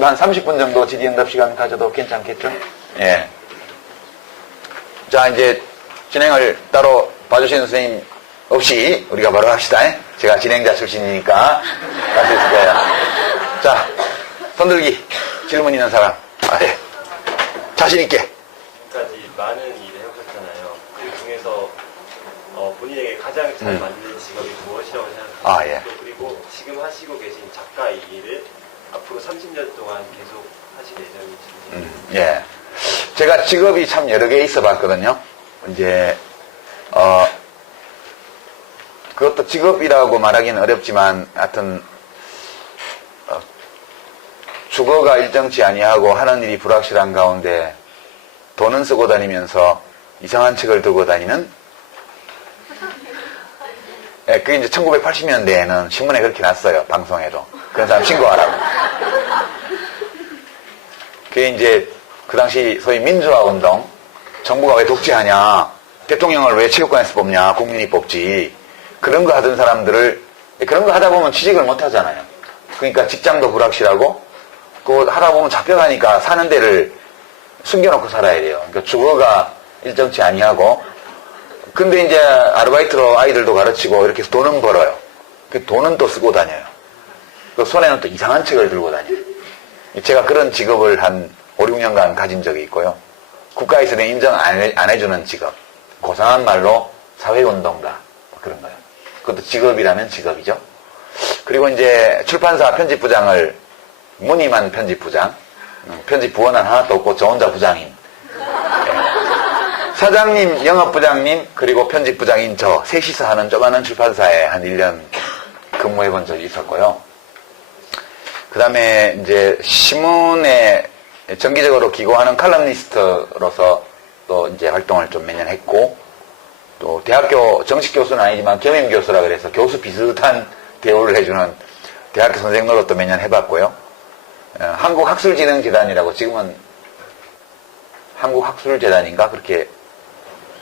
선생님 한 30분 정도 질의응답 시간 가져도 괜찮겠죠? 예. 자, 이제 진행을 따로 봐주시는 선생님 없이 우리가 바로 합시다. 제가 진행자 출신이니까 할 수 있을 거예요. 자, 손들기. 질문 있는 사람. 예. 자신있게. 지금까지 많은 일을 해오셨잖아요. 그 중에서 본인에게 가장 잘 맞는 직업이 무엇이라고 생각하세요? 예. 그리고 지금 하시고 계신 작가 이 일을 앞으로 30년 동안 계속 하실 예정이신지. 예. 제가 직업이 참 여러 개 있어 봤거든요. 이제, 그것도 직업이라고 말하기는 어렵지만, 하여튼, 주거가 일정치 아니하고 하는 일이 불확실한 가운데 돈은 쓰고 다니면서 이상한 책을 들고 다니는, 예, 그게 이제 1980년대에는 신문에 그렇게 났어요. 방송에도. 그런 사람 신고하라고. 그게 이제 그 당시 소위 민주화 운동, 정부가 왜 독재하냐, 대통령을 왜 체육관에서 뽑냐, 국민이 뽑지, 그런 거 하던 사람들을, 그런 거 하다 보면 취직을 못 하잖아요. 그러니까 직장도 불확실하고, 그거 하다 보면 잡혀가니까 사는 데를 숨겨놓고 살아야 돼요. 그러니까 주거가 일정치 아니하고, 근데 이제 아르바이트로 아이들도 가르치고 이렇게 해서 돈은 벌어요. 그 돈은 또 쓰고 다녀요. 그 손에는 또 이상한 책을 들고 다녀요. 제가 그런 직업을 한 5, 6년간 가진 적이 있고요. 국가에서는 인정 안 해주는 직업. 고상한 말로 사회운동가. 그런 거예요. 그것도 직업이라면 직업이죠. 그리고 이제 출판사 편집부장을 무늬만 편집부장, 편집부원은 하나도 없고 저 혼자 부장인. 사장님, 영업부장님, 그리고 편집부장인 저 셋이서 하는 조그마한 출판사에 한 1년 근무해 본 적이 있었고요. 그 다음에 이제 신문에 정기적으로 기고하는 칼럼니스트로서 또 이제 활동을 좀 몇 년 했고, 또 대학교 정식 교수는 아니지만 겸임 교수라 그래서 교수 비슷한 대우를 해주는 대학교 선생 노릇도 몇 년 해봤고요. 한국학술진흥재단이라고 지금은 한국학술재단인가 그렇게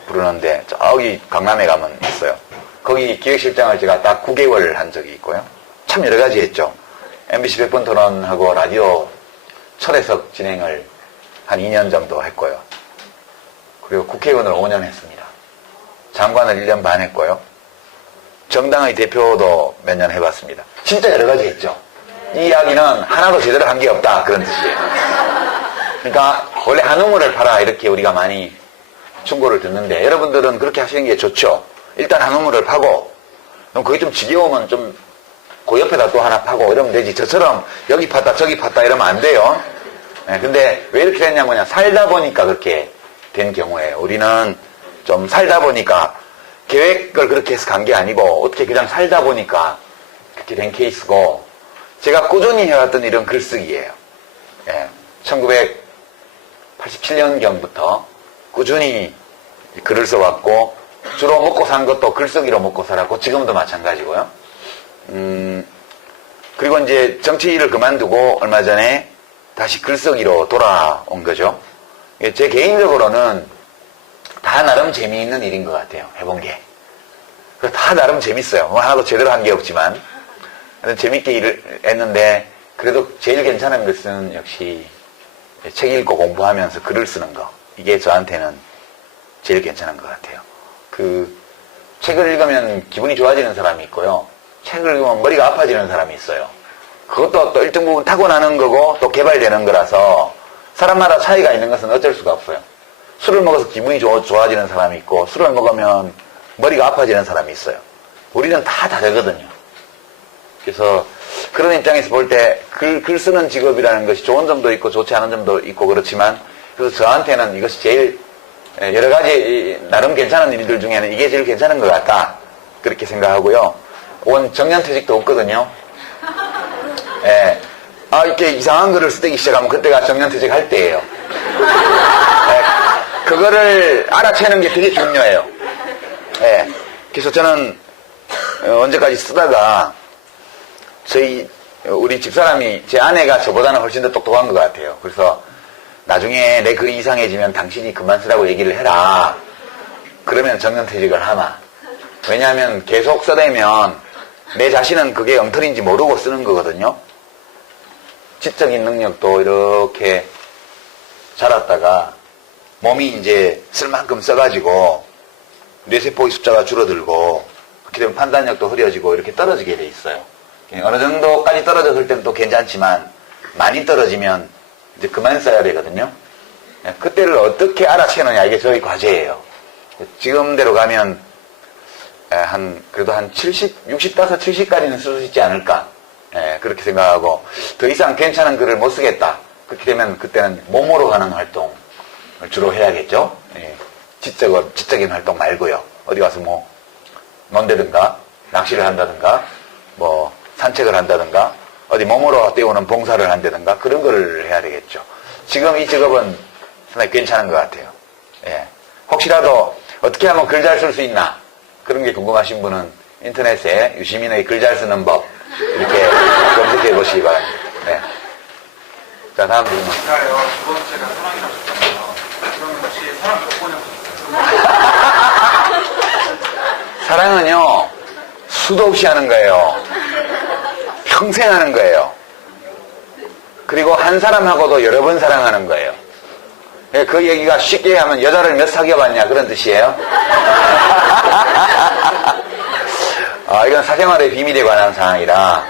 부르는데 저기 강남에 가면 있어요. 거기 기획실장을 제가 딱 9개월 한 적이 있고요. 참 여러 가지 했죠. MBC 100분 토론하고 라디오 철회석 진행을 한 2년 정도 했고요. 그리고 국회의원을 5년 했습니다. 장관을 1년 반 했고요. 정당의 대표도 몇 년 해봤습니다. 진짜 여러 가지 했죠. 이 이야기는 하나도 제대로 한 게 없다 그런 뜻이에요. 그러니까 원래 한우물을 팔아 이렇게 우리가 많이 충고를 듣는데 여러분들은 그렇게 하시는 게 좋죠. 일단 한우물을 파고 그럼 그게 좀 지겨우면 좀 그 옆에다 또 하나 파고 이러면 되지. 저처럼 여기 팠다 저기 팠다 이러면 안 돼요. 네, 근데 왜 이렇게 됐냐면 살다 보니까 그렇게 된 경우에요. 우리는 좀 살다 보니까 계획을 그렇게 해서 간 게 아니고 어떻게 그냥 살다 보니까 그렇게 된 케이스고 제가 꾸준히 해왔던 일은 글쓰기예요. 예, 1987년경부터 꾸준히 글을 써왔고 주로 먹고 산 것도 글쓰기로 먹고 살았고 지금도 마찬가지고요. 그리고 이제 정치 일을 그만두고 얼마 전에 다시 글쓰기로 돌아온 거죠. 제 개인적으로는 다 나름 재미있는 일인 것 같아요. 해본 게. 다 나름 재밌어요. 뭐 하나도 제대로 한 게 없지만 재밌게 일을 했는데 그래도 제일 괜찮은 것은 역시 책 읽고 공부하면서 글을 쓰는 거. 이게 저한테는 제일 괜찮은 것 같아요. 책을 읽으면 기분이 좋아지는 사람이 있고요. 책을 읽으면 머리가 아파지는 사람이 있어요. 그것도 또 일정 부분 타고나는 거고 또 개발되는 거라서 사람마다 차이가 있는 것은 어쩔 수가 없어요. 술을 먹어서 기분이 좋아지는 사람이 있고 술을 먹으면 머리가 아파지는 사람이 있어요. 우리는 다 다르거든요. 그래서 그런 입장에서 볼 때 글 쓰는 직업이라는 것이 좋은 점도 있고 좋지 않은 점도 있고 그렇지만 그래서 저한테는 이것이 제일 여러 가지 나름 괜찮은 일들 중에는 이게 제일 괜찮은 것 같다. 그렇게 생각하고요. 온 정년퇴직도 없거든요. 예. 이렇게 이상한 글을 쓰기 시작하면 그때가 정년퇴직 할 때예요. 예. 그거를 알아채는 게 되게 중요해요. 예. 그래서 저는 언제까지 쓰다가 우리 집사람이 제 아내가 저보다는 훨씬 더 똑똑한 것 같아요. 그래서 나중에 내 글이 이상해지면 당신이 그만 쓰라고 얘기를 해라. 그러면 정년퇴직을 하마. 왜냐하면 계속 써대면 내 자신은 그게 엉터리인지 모르고 쓰는 거거든요. 지적인 능력도 이렇게 자랐다가 몸이 이제 쓸 만큼 써가지고 뇌세포의 숫자가 줄어들고 그렇게 되면 판단력도 흐려지고 이렇게 떨어지게 돼 있어요. 어느 정도까지 떨어졌을 때는 또 괜찮지만 많이 떨어지면 이제 그만 써야 되거든요. 그때를 어떻게 알아채느냐 이게 저희 과제예요. 지금대로 가면 그래도 한 70, 65, 70까지는 쓸 수 있지 않을까. 그렇게 생각하고 더 이상 괜찮은 글을 못 쓰겠다. 그렇게 되면 그때는 몸으로 하는 활동을 주로 해야겠죠. 지적인 활동 말고요. 어디 가서 뭐 논다든가 낚시를 한다든가 뭐 산책을 한다든가 어디 몸으로 때우는 봉사를 한다든가 그런 거를 해야 되겠죠. 지금 이 직업은 상당히 괜찮은 것 같아요. 혹시라도 어떻게 하면 글 잘 쓸 수 있나 그런 게 궁금하신 분은 인터넷에 유시민의 글 잘 쓰는 법 이렇게 검색해 보시기 바랍니다. 자, 다음 질문. 제가요, 두 번째가 사랑이라고 했잖아요. 그러면 혹시 사랑 몇 번이나 사랑은요, 수도 없이 하는 거예요. 평생 하는 거예요. 그리고 한 사람하고도 여러 번 사랑하는 거예요. 그 얘기가 쉽게 하면 여자를 몇 사귀어봤냐 그런 뜻이에요. 이건 사생활의 비밀에 관한 사항이라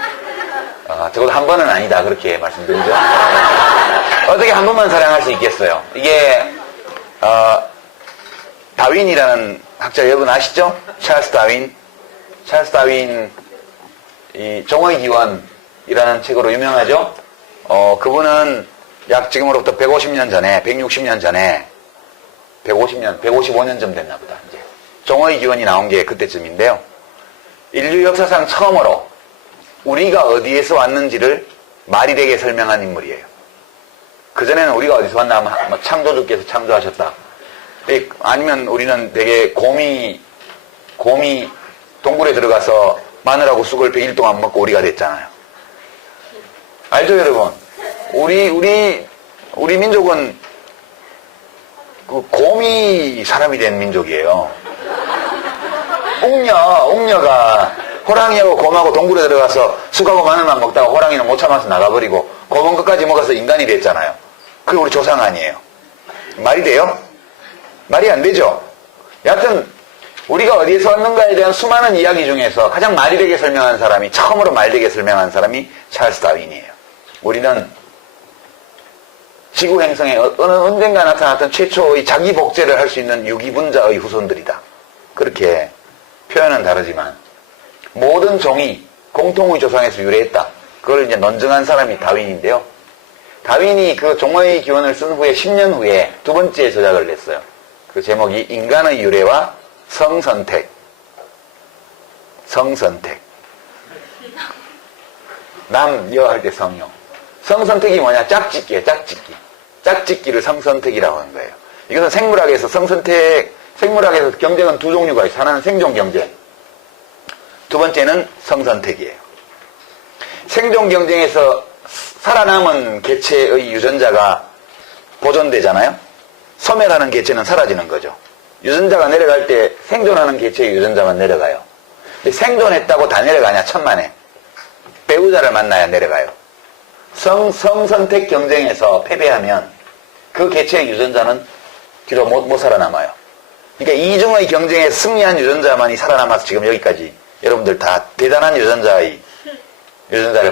적어도 한 번은 아니다 그렇게 말씀드리죠. 어떻게 한 번만 사랑할 수 있겠어요? 이게 다윈이라는 학자 여러분 아시죠? 찰스 다윈. 찰스 다윈 이 종의 기원이라는 책으로 유명하죠. 그분은 약 지금으로부터 150년 전에 160년 전에 155년쯤 됐나 보다. 이제 종의 기원이 나온 게 그때쯤인데요. 인류 역사상 처음으로 우리가 어디에서 왔는지를 말이 되게 설명한 인물이에요. 그전에는 우리가 어디서 왔나 하면 창조주께서 창조하셨다. 아니면 우리는 되게 곰이 동굴에 들어가서 마늘하고 쑥을 100일 동안 먹고 우리가 됐잖아요. 알죠, 여러분? 우리 민족은 그 곰이 사람이 된 민족이에요. 옥녀가 호랑이하고 곰하고 동굴에 들어가서 쑥하고 마늘만 먹다가 호랑이는 못 참아서 나가버리고 곰은 끝까지 먹어서 인간이 됐잖아요. 그게 우리 조상 아니에요. 말이 돼요? 말이 안 되죠? 여하튼 우리가 어디에서 왔는가에 대한 수많은 이야기 중에서 가장 말이 되게 설명한 사람이 처음으로 말 되게 설명한 사람이 찰스 다윈이에요. 우리는 지구 행성에 언젠가 나타났던 최초의 자기 복제를 할 수 있는 유기분자의 후손들이다. 그렇게 표현은 다르지만 모든 종이 공통의 조상에서 유래했다. 그걸 이제 논증한 사람이 다윈인데요. 다윈이 그 종의 기원을 쓴 후에 10년 후에 두 번째 저작을 냈어요. 그 제목이 인간의 유래와 성선택. 남, 여 할 때 성요. 성선택이 뭐냐? 짝짓기예요, 짝짓기. 짝짓기를 성선택이라고 하는 거예요. 이것은 생물학에서 생물학에서 경쟁은 두 종류가 있어요. 하나는 생존 경쟁. 두 번째는 성선택이에요. 생존 경쟁에서 살아남은 개체의 유전자가 보존되잖아요. 소멸하는 개체는 사라지는 거죠. 유전자가 내려갈 때 생존하는 개체의 유전자만 내려가요. 생존했다고 다 내려가냐? 천만에. 배우자를 만나야 내려가요. 성선택 경쟁에서 패배하면 그 개체의 유전자는 뒤로 못 살아남아요. 그러니까 이중의 경쟁에 승리한 유전자만이 살아남아서 지금 여기까지 여러분들 다 대단한 유전자를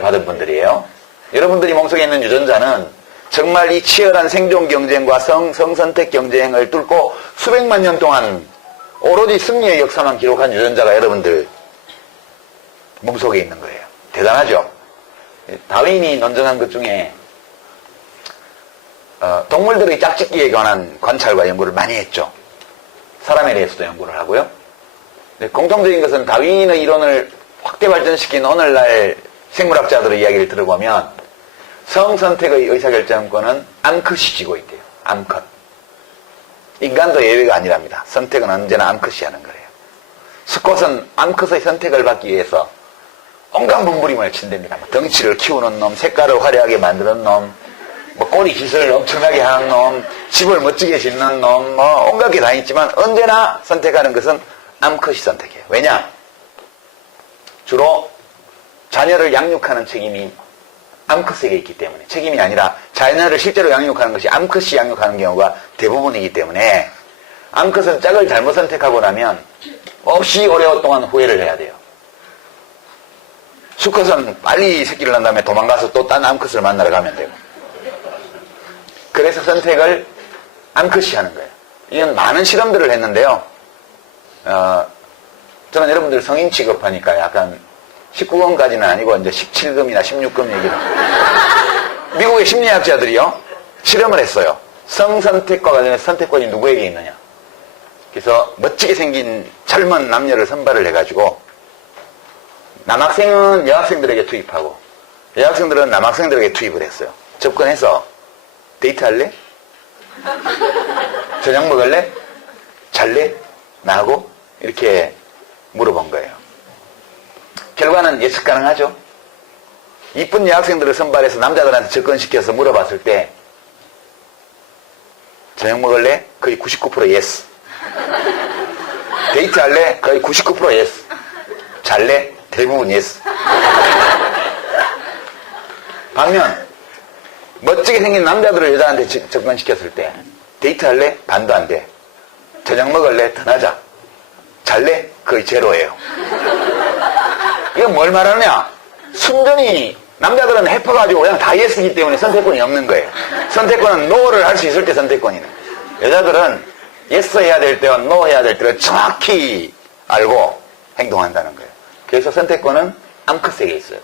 받은 분들이에요. 여러분들이 몸속에 있는 유전자는 정말 이 치열한 생존 경쟁과 성선택 경쟁을 뚫고 수백만 년 동안 오로지 승리의 역사만 기록한 유전자가 여러분들 몸속에 있는 거예요. 대단하죠? 다윈이 논증한 것 중에 동물들의 짝짓기에 관한 관찰과 연구를 많이 했죠. 사람에 대해서도 연구를 하고요. 공통적인 것은 다윈의 이론을 확대 발전시킨 오늘날 생물학자들의 이야기를 들어보면 성선택의 의사결정권은 암컷이 쥐고 있대요. 암컷. 인간도 예외가 아니랍니다. 선택은 언제나 암컷이 하는 거예요. 수컷은 암컷의 선택을 받기 위해서 온갖 몸부림을 친답니다. 덩치를 키우는 놈, 색깔을 화려하게 만드는 놈, 꼬리 기술을 엄청나게 하는 놈, 집을 멋지게 짓는 놈, 온갖 게 다 있지만 언제나 선택하는 것은 암컷이 선택해요. 왜냐? 주로 자녀를 양육하는 책임이 암컷에게 있기 때문에 책임이 아니라 자녀를 실제로 양육하는 것이 암컷이 양육하는 경우가 대부분이기 때문에 암컷은 짝을 잘못 선택하고 나면 없이 오랫동안 후회를 해야 돼요. 수컷은 빨리 새끼를 낳은 다음에 도망가서 또 딴 암컷을 만나러 가면 되고. 그래서 선택을 암컷이 하는 거예요. 이건 많은 실험들을 했는데요. 저는 여러분들 성인 취급하니까 약간 19금까지는 아니고 이제 17금이나 16금 얘기를. 미국의 심리학자들이요, 실험을 했어요. 성선택과 관련해서 선택권이 누구에게 있느냐. 그래서 멋지게 생긴 젊은 남녀를 선발을 해가지고 남학생은 여학생들에게 투입하고 여학생들은 남학생들에게 투입을 했어요. 접근해서 데이트할래? 저녁 먹을래? 잘래? 나하고? 이렇게 물어본 거예요. 결과는 예측 가능하죠? 이쁜 여학생들을 선발해서 남자들한테 접근시켜서 물어봤을 때 저녁 먹을래? 거의 99% 예스. 데이트할래? 거의 99% 예스. 잘래? 대부분 예스. 반면 멋지게 생긴 남자들을 여자한테 접근시켰을 때 데이트할래? 반도 안 돼. 저녁 먹을래? 떠나자. 잘래? 거의 제로예요. 이건 뭘 말하느냐? 순전히 남자들은 해퍼가지고 그냥 다 예스이기 때문에 선택권이 없는 거예요. 선택권은 노를 할 수 있을 때 선택권이네. 여자들은 예스 해야 될 때와 노 해야 될 때를 정확히 알고 행동한다는 거예요. 그래서 선택권은 암컷에게 있어요.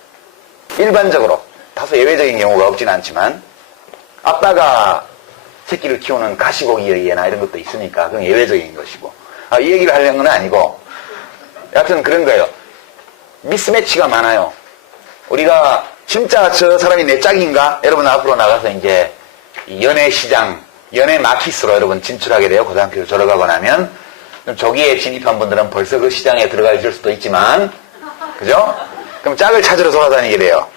일반적으로 다소 예외적인 경우가 없진 않지만 아빠가 새끼를 키우는 가시고기나 이런 것도 있으니까 그건 예외적인 것이고, 이 얘기를 하려는 건 아니고 여하튼 그런 거예요. 미스매치가 많아요. 우리가 진짜 저 사람이 내 짝인가? 여러분 앞으로 나가서 이제 연애 시장, 연애 마켓으로 여러분 진출하게 돼요. 고등학교를 졸업하고 나면. 그럼 저기에 진입한 분들은 벌써 그 시장에 들어가 있을 수도 있지만, 그죠? 그럼 짝을 찾으러 돌아다니게 돼요.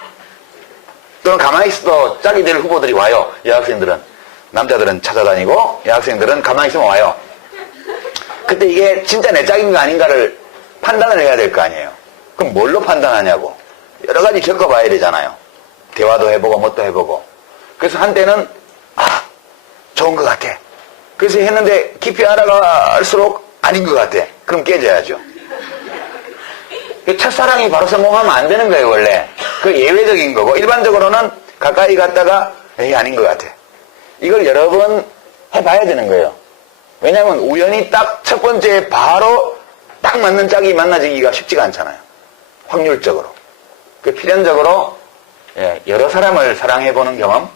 또는 가만히 있어도 짝이 될 후보들이 와요. 여학생들은. 남자들은 찾아다니고 여학생들은 가만히 있으면 와요. 그때 이게 진짜 내 짝인가 아닌가를 판단을 해야 될 거 아니에요. 그럼 뭘로 판단하냐고. 여러 가지 겪어봐야 되잖아요. 대화도 해보고 뭣도 해보고. 그래서 한때는 좋은 것 같아. 그래서 했는데 깊이 알아갈수록 아닌 것 같아. 그럼 깨져야죠. 첫사랑이 바로 성공하면 안 되는 거예요, 원래. 그 예외적인 거고, 일반적으로는 가까이 갔다가 에이 아닌 것 같아. 이걸 여러 번 해봐야 되는 거예요. 왜냐하면 우연히 딱 첫 번째 바로 딱 맞는 짝이 만나지기가 쉽지가 않잖아요. 확률적으로. 그 필연적으로 여러 사람을 사랑해보는 경험,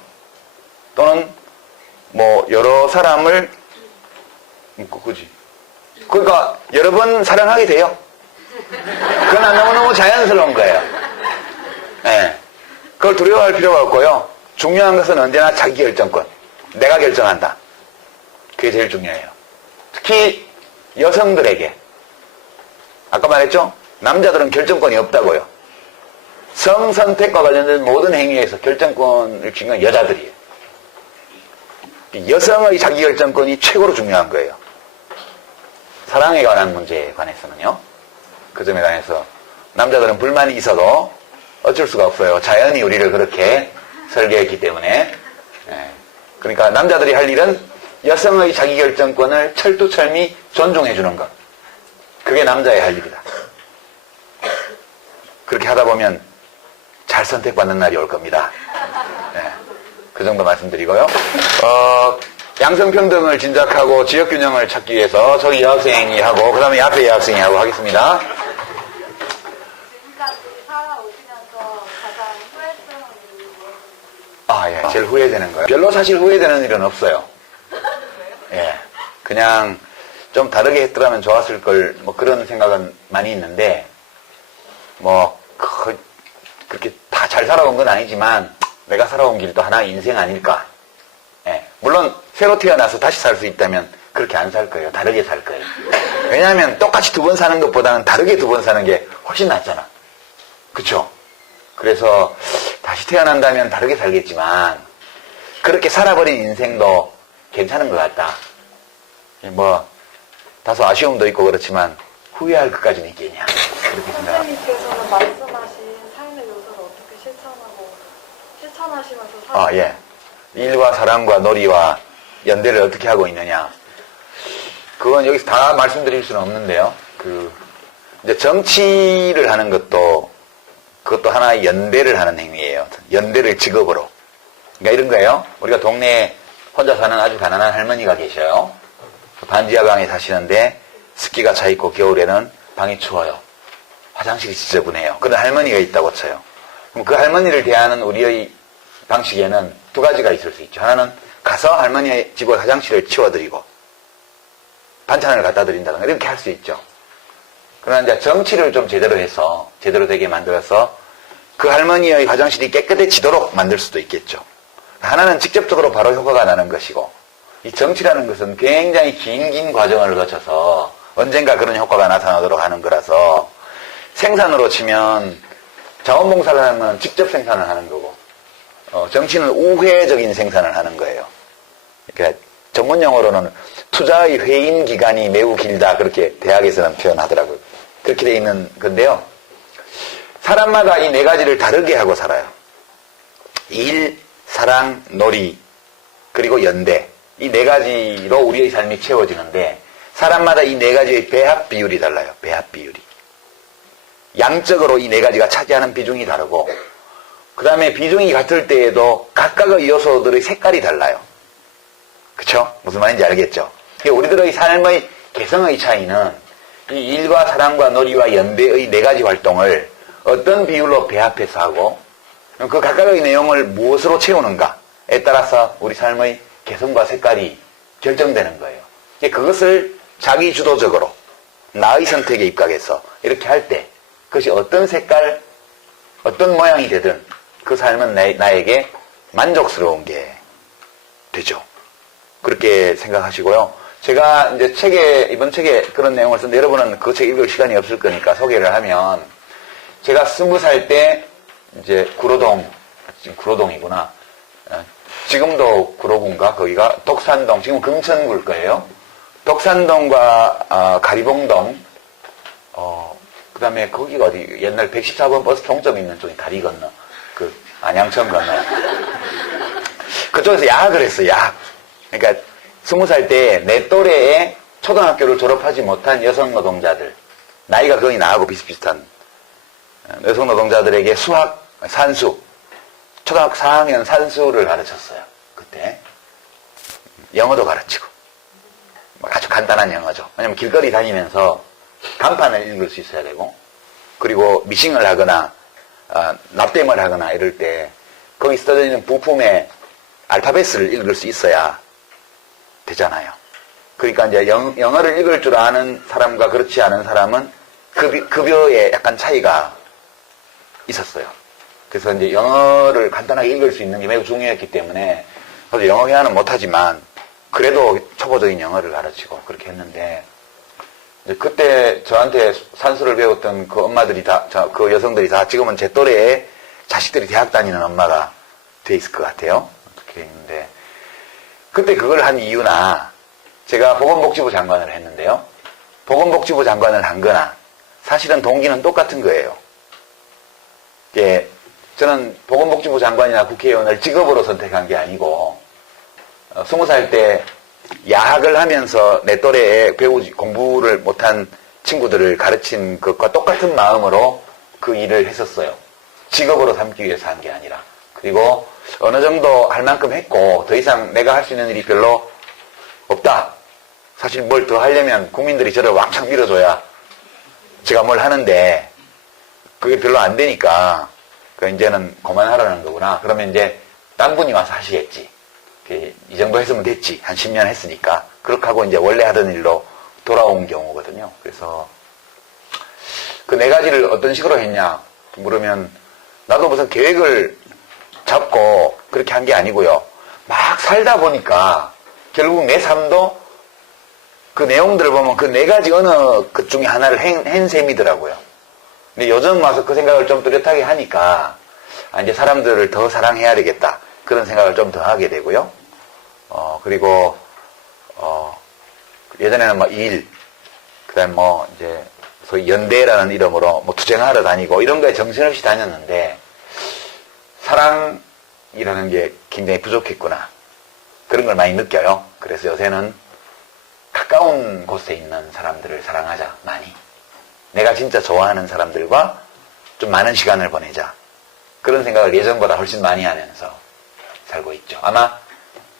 또는 뭐 여러 사람을 그지. 그러니까 여러 번 사랑하게 돼요. 그건 너무너무 자연스러운 거예요. 네. 그걸 두려워할 필요가 없고요. 중요한 것은 언제나 자기 결정권. 내가 결정한다. 그게 제일 중요해요. 특히 여성들에게. 아까 말했죠? 남자들은 결정권이 없다고요. 성선택과 관련된 모든 행위에서 결정권을 쥐는 건 여자들이에요. 여성의 자기결정권이 최고로 중요한 거예요. 사랑에 관한 문제에 관해서는요. 그 점에 관해서 남자들은 불만이 있어도 어쩔 수가 없어요. 자연이 우리를 그렇게 설계했기 때문에. 그러니까 남자들이 할 일은 여성의 자기결정권을 철두철미 존중해주는 것. 그게 남자의 할 일이다. 그렇게 하다 보면 잘 선택받는 날이 올 겁니다. 그 정도 말씀드리고요. 양성평등을 진작하고 지역균형을 찾기 위해서 저기 여학생이 하고 그 다음에 앞에 여학생이 하고 하겠습니다. 지금까지 살아오시면서 가장 후회스러운 일이 무엇인지. 제일 후회되는 거예요. 별로 사실 후회되는 일은 없어요. 그냥 좀 다르게 했더라면 좋았을 걸, 뭐 그런 생각은 많이 있는데, 그렇게 다 잘 살아온 건 아니지만, 내가 살아온 길도 하나의 인생 아닐까. 물론, 새로 태어나서 다시 살 수 있다면, 그렇게 안 살 거예요. 다르게 살 거예요. 왜냐하면, 똑같이 두 번 사는 것보다는 다르게 두 번 사는 게 훨씬 낫잖아. 그쵸? 그래서, 다시 태어난다면 다르게 살겠지만, 그렇게 살아버린 인생도 괜찮은 것 같다. 다소 아쉬움도 있고 그렇지만, 후회할 것까지는 있겠냐. 그렇게 생각합니다. 선생님께서는 말씀하신 삶의 요소를 어떻게 실천하고 결혼하시면서 아, 예. 일과 사랑과 놀이와 연대를 어떻게 하고 있느냐. 그건 여기서 다 말씀드릴 수는 없는데요. 이제 정치를 하는 그것도 하나의 연대를 하는 행위예요. 연대를 직업으로. 그러니까 이런 거예요. 우리가 동네에 혼자 사는 아주 가난한 할머니가 계셔요. 반지하 방에 사시는데 습기가 차 있고 겨울에는 방이 추워요. 화장실이 지저분해요. 그런 할머니가 있다고 쳐요. 그럼 그 할머니를 대하는 우리의 방식에는 두 가지가 있을 수 있죠. 하나는 가서 할머니의 집을 화장실을 치워드리고 반찬을 갖다 드린다든가 이렇게 할 수 있죠. 그러나 이제 정치를 좀 제대로 해서 제대로 되게 만들어서 그 할머니의 화장실이 깨끗해지도록 만들 수도 있겠죠. 하나는 직접적으로 바로 효과가 나는 것이고 이 정치라는 것은 굉장히 긴 과정을 거쳐서 언젠가 그런 효과가 나타나도록 하는 거라서 생산으로 치면 자원봉사를 하면 직접 생산을 하는 거고 정치는 우회적인 생산을 하는 거예요. 그러니까 전문 용어로는 투자의 회인 기간이 매우 길다 그렇게 대학에서는 표현하더라고요. 그렇게 돼 있는 건데요. 사람마다 이 네 가지를 다르게 하고 살아요. 일, 사랑, 놀이, 그리고 연대. 이 네 가지로 우리의 삶이 채워지는데 사람마다 이 네 가지의 배합 비율이 달라요. 배합 비율이. 양적으로 이 네 가지가 차지하는 비중이 다르고 그 다음에 비중이 같을 때에도 각각의 요소들의 색깔이 달라요. 그쵸? 무슨 말인지 알겠죠? 우리들의 삶의 개성의 차이는 이 일과 사랑과 놀이와 연대의 네 가지 활동을 어떤 비율로 배합해서 하고 그 각각의 내용을 무엇으로 채우는가에 따라서 우리 삶의 개성과 색깔이 결정되는 거예요. 그것을 자기 주도적으로 나의 선택에 입각해서 이렇게 할 때 그것이 어떤 색깔, 어떤 모양이 되든 그 삶은 나에게 만족스러운 게 되죠. 그렇게 생각하시고요. 제가 이제 이번 책에 그런 내용을 썼는데 여러분은 그 책 읽을 시간이 없을 거니까 소개를 하면 제가 20살 때 이제 지금 구로동이구나. 지금도 구로구인가? 거기가 독산동, 지금 금천구일 거예요. 독산동과 가리봉동, 그 다음에 거기가 어디, 옛날 114번 버스 종점 있는 쪽이 다리 건너, 안양천 건너. 그쪽에서 야학을 했어요, 야학. 그러니까 20살 때 내 또래에 초등학교를 졸업하지 못한 여성 노동자들, 나이가 거의 나하고 비슷비슷한 여성 노동자들에게 수학, 산수, 초등학교 4학년 산수를 가르쳤어요. 그때. 영어도 가르치고. 아주 간단한 영어죠. 왜냐면 길거리 다니면서 간판을 읽을 수 있어야 되고, 그리고 미싱을 하거나, 납땜을 하거나 이럴 때, 거기 써져 있는 부품의 알파벳을 읽을 수 있어야 되잖아요. 그러니까 이제 영어를 읽을 줄 아는 사람과 그렇지 않은 사람은 급여에 약간 차이가 있었어요. 그래서 이제 영어를 간단하게 읽을 수 있는 게 매우 중요했기 때문에, 저도 영어 회화는 못하지만, 그래도 초보적인 영어를 가르치고 그렇게 했는데, 그때 저한테 산수를 배웠던 그 엄마들이 그 여성들이 다 지금은 제 또래에 자식들이 대학 다니는 엄마가 돼 있을 것 같아요. 그렇게 있는데, 그때 그걸 한 이유나, 제가 보건복지부 장관을 했는데요. 보건복지부 장관을 한 거나, 사실은 동기는 똑같은 거예요. 저는 보건복지부 장관이나 국회의원을 직업으로 선택한 게 아니고, 20살 때 야학을 하면서 내 또래에 공부를 못한 친구들을 가르친 것과 똑같은 마음으로 그 일을 했었어요. 직업으로 삼기 위해서 한 게 아니라. 그리고 어느 정도 할 만큼 했고 더 이상 내가 할 수 있는 일이 별로 없다. 사실 뭘 더 하려면 국민들이 저를 왕창 밀어줘야 제가 뭘 하는데 그게 별로 안 되니까 이제는 그만하라는 거구나. 그러면 이제 딴 분이 와서 하시겠지. 이 정도 했으면 됐지. 한 10년 했으니까. 그렇게 하고 이제 원래 하던 일로 돌아온 경우거든요. 그래서 그 네 가지를 어떤 식으로 했냐 물으면 나도 무슨 계획을 잡고 그렇게 한 게 아니고요. 막 살다 보니까 결국 내 삶도 그 내용들을 보면 그 네 가지 어느 것 중에 하나를 한 셈이더라고요. 근데 요즘 와서 그 생각을 좀 뚜렷하게 하니까 이제 사람들을 더 사랑해야 되겠다. 그런 생각을 좀 더 하게 되고요. 그리고 예전에는 뭐 일, 그다음 뭐 이제 소위 연대라는 이름으로 뭐 투쟁하러 다니고 이런 거에 정신없이 다녔는데 사랑, 게 굉장히 부족했구나. 그런 걸 많이 느껴요. 그래서 요새는 가까운 곳에 있는 사람들을 사랑하자, 많이. 내가 진짜 좋아하는 사람들과 좀 많은 시간을 보내자. 그런 생각을 예전보다 훨씬 많이 하면서 살고 있죠. 아마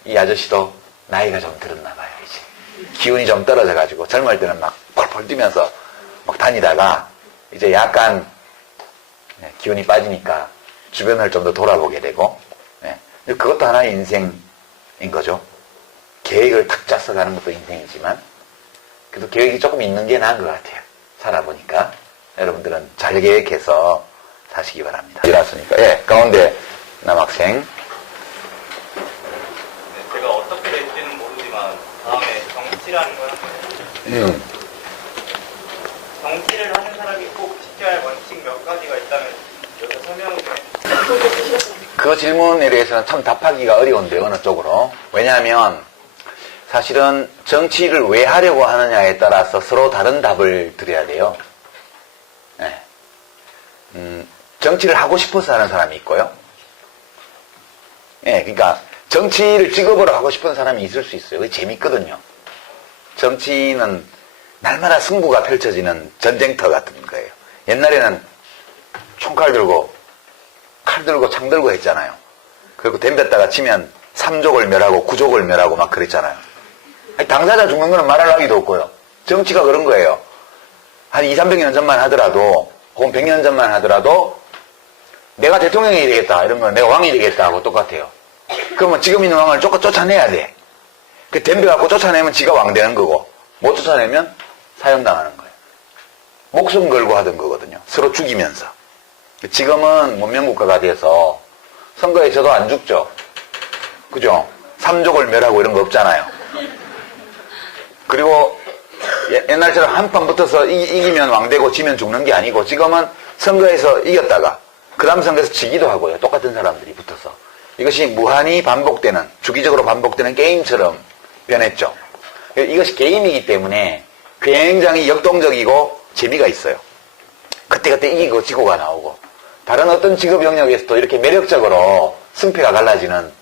이 아저씨도 나이가 좀 들었나 봐요, 이제. 기운이 좀 떨어져가지고 젊을 때는 막 펄펄 뛰면서 막 다니다가 이제 약간 기운이 빠지니까 주변을 좀 더 돌아보게 되고, 그것도 하나의 인생인 거죠. 계획을 탁 짜서 가는 것도 인생이지만, 그래도 계획이 조금 있는 게 나은 것 같아요. 살아보니까. 여러분들은 잘 계획해서 사시기 바랍니다. 일났으니까. 예, 가운데 남학생. 제가 어떻게 될지는 모르지만 다음에 정치라는 걸 하면 정치를 하는 사람이 꼭 지켜야 할 원칙 몇 가지가 있다면 여기서 설명을 좀 해주세요. 그 질문에 대해서는 참 답하기가 어려운데요, 어느 쪽으로. 왜냐하면 사실은 정치를 왜 하려고 하느냐에 따라서 서로 다른 답을 드려야 돼요. 네. 정치를 하고 싶어서 하는 사람이 있고요. 그러니까 정치를 직업으로 하고 싶은 사람이 있을 수 있어요. 그게 재밌거든요. 정치는 날마다 승부가 펼쳐지는 전쟁터 같은 거예요. 옛날에는 총칼 들고 칼 들고 창 들고 했잖아요. 그리고 덤볐다가 치면 3족을 멸하고 9족을 멸하고 막 그랬잖아요. 당사자 죽는 거는 말할 나위도 없고요. 정치가 그런 거예요. 한 200~300년 전만 하더라도, 혹은 100년 전만 하더라도 내가 대통령이 되겠다, 이런 건 내가 왕이 되겠다 하고 똑같아요. 그러면 지금 있는 왕을 쫓아내야 돼. 그 덤벼갖고 쫓아내면 지가 왕 되는 거고, 못 쫓아내면 사형당하는 거예요. 목숨 걸고 하던 거거든요. 서로 죽이면서. 지금은 문명국가가 돼서 선거에 져도 안 죽죠. 그죠? 3족을 멸하고 이런 거 없잖아요. 그리고 옛날처럼 한 판 붙어서 이기면 왕되고 지면 죽는 게 아니고, 지금은 선거에서 이겼다가 그 다음 선거에서 지기도 하고요. 똑같은 사람들이 붙어서. 이것이 무한히 반복되는, 주기적으로 반복되는 게임처럼 변했죠. 이것이 게임이기 때문에 굉장히 역동적이고 재미가 있어요. 그때그때 이기고 지고가 나오고, 다른 어떤 직업 영역에서도 이렇게 매력적으로 승패가 갈라지는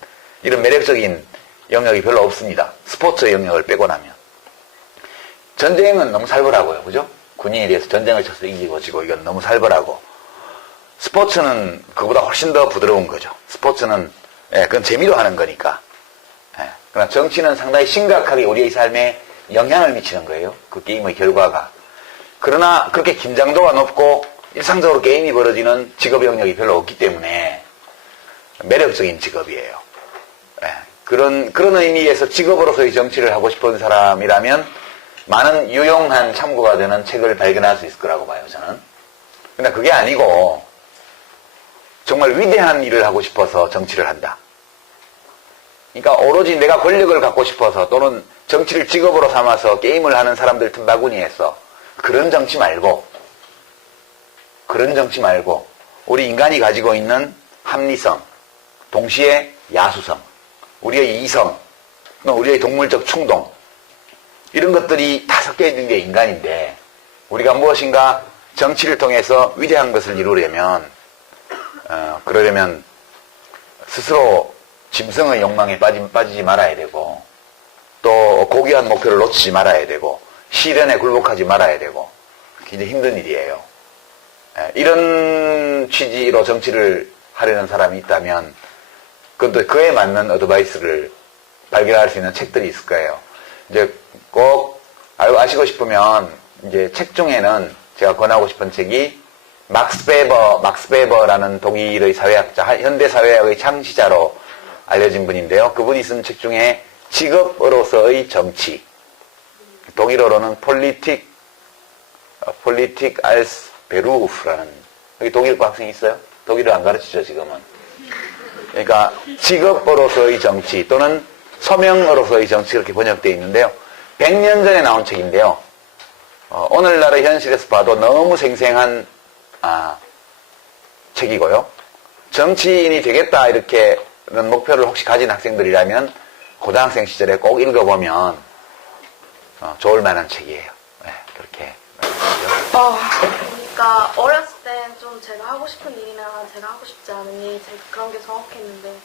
이런 매력적인 영역이 별로 없습니다. 스포츠 영역을 빼고 나면. 전쟁은 너무 살벌하고요. 그죠? 군인에 대해서 전쟁을 쳐서 이기고 지고, 이건 너무 살벌하고. 스포츠는 그보다 훨씬 더 부드러운 거죠. 스포츠는, 그건 재미로 하는 거니까. 그러나 정치는 상당히 심각하게 우리의 삶에 영향을 미치는 거예요. 그 게임의 결과가. 그러나 그렇게 긴장도가 높고 일상적으로 게임이 벌어지는 직업 영역이 별로 없기 때문에 매력적인 직업이에요. 그런 의미에서 직업으로서의 정치를 하고 싶은 사람이라면 많은 유용한 참고가 되는 책을 발견할 수 있을 거라고 봐요, 저는. 근데 그게 아니고 정말 위대한 일을 하고 싶어서 정치를 한다. 그러니까 오로지 내가 권력을 갖고 싶어서, 또는 정치를 직업으로 삼아서 게임을 하는 사람들 틈바구니에서 그런 정치 말고 우리 인간이 가지고 있는 합리성, 동시에 야수성, 우리의 이성, 우리의 동물적 충동, 이런 것들이 다 섞여 있는 게 인간인데, 우리가 무엇인가 정치를 통해서 위대한 것을 이루려면, 그러려면 스스로 짐승의 욕망에 빠지지 말아야 되고, 또 고귀한 목표를 놓치지 말아야 되고, 시련에 굴복하지 말아야 되고, 굉장히 힘든 일이에요. 이런 취지로 정치를 하려는 사람이 있다면, 그것도 그에 맞는 어드바이스를 발견할 수 있는 책들이 있을 거예요. 이제 꼭 아시고 싶으면, 이제 책 중에는 제가 권하고 싶은 책이 막스 베버라는 독일의 사회학자, 현대 사회학의 창시자로 알려진 분인데요. 그분이 쓴 책 중에 직업으로서의 정치, 독일어로는 폴리틱 als Beruf라는, 여기 독일과 학생이 있어요? 독일어 안 가르치죠, 지금은. 그러니까 직업으로서의 정치 또는 소명으로서의 정치, 그렇게 번역되어 있는데요. 100년 전에 나온 책인데요. 오늘날의 현실에서 봐도 너무 생생한 책이고요. 정치인이 되겠다 이렇게 목표를 혹시 가진 학생들이라면 고등학생 시절에 꼭 읽어보면 좋을 만한 책이에요. 그렇게. 그러니까 어렸을 땐 좀 좀 제가 하고 싶은 일이나 제가 하고 싶지 않은 일 그런 게 정확했는데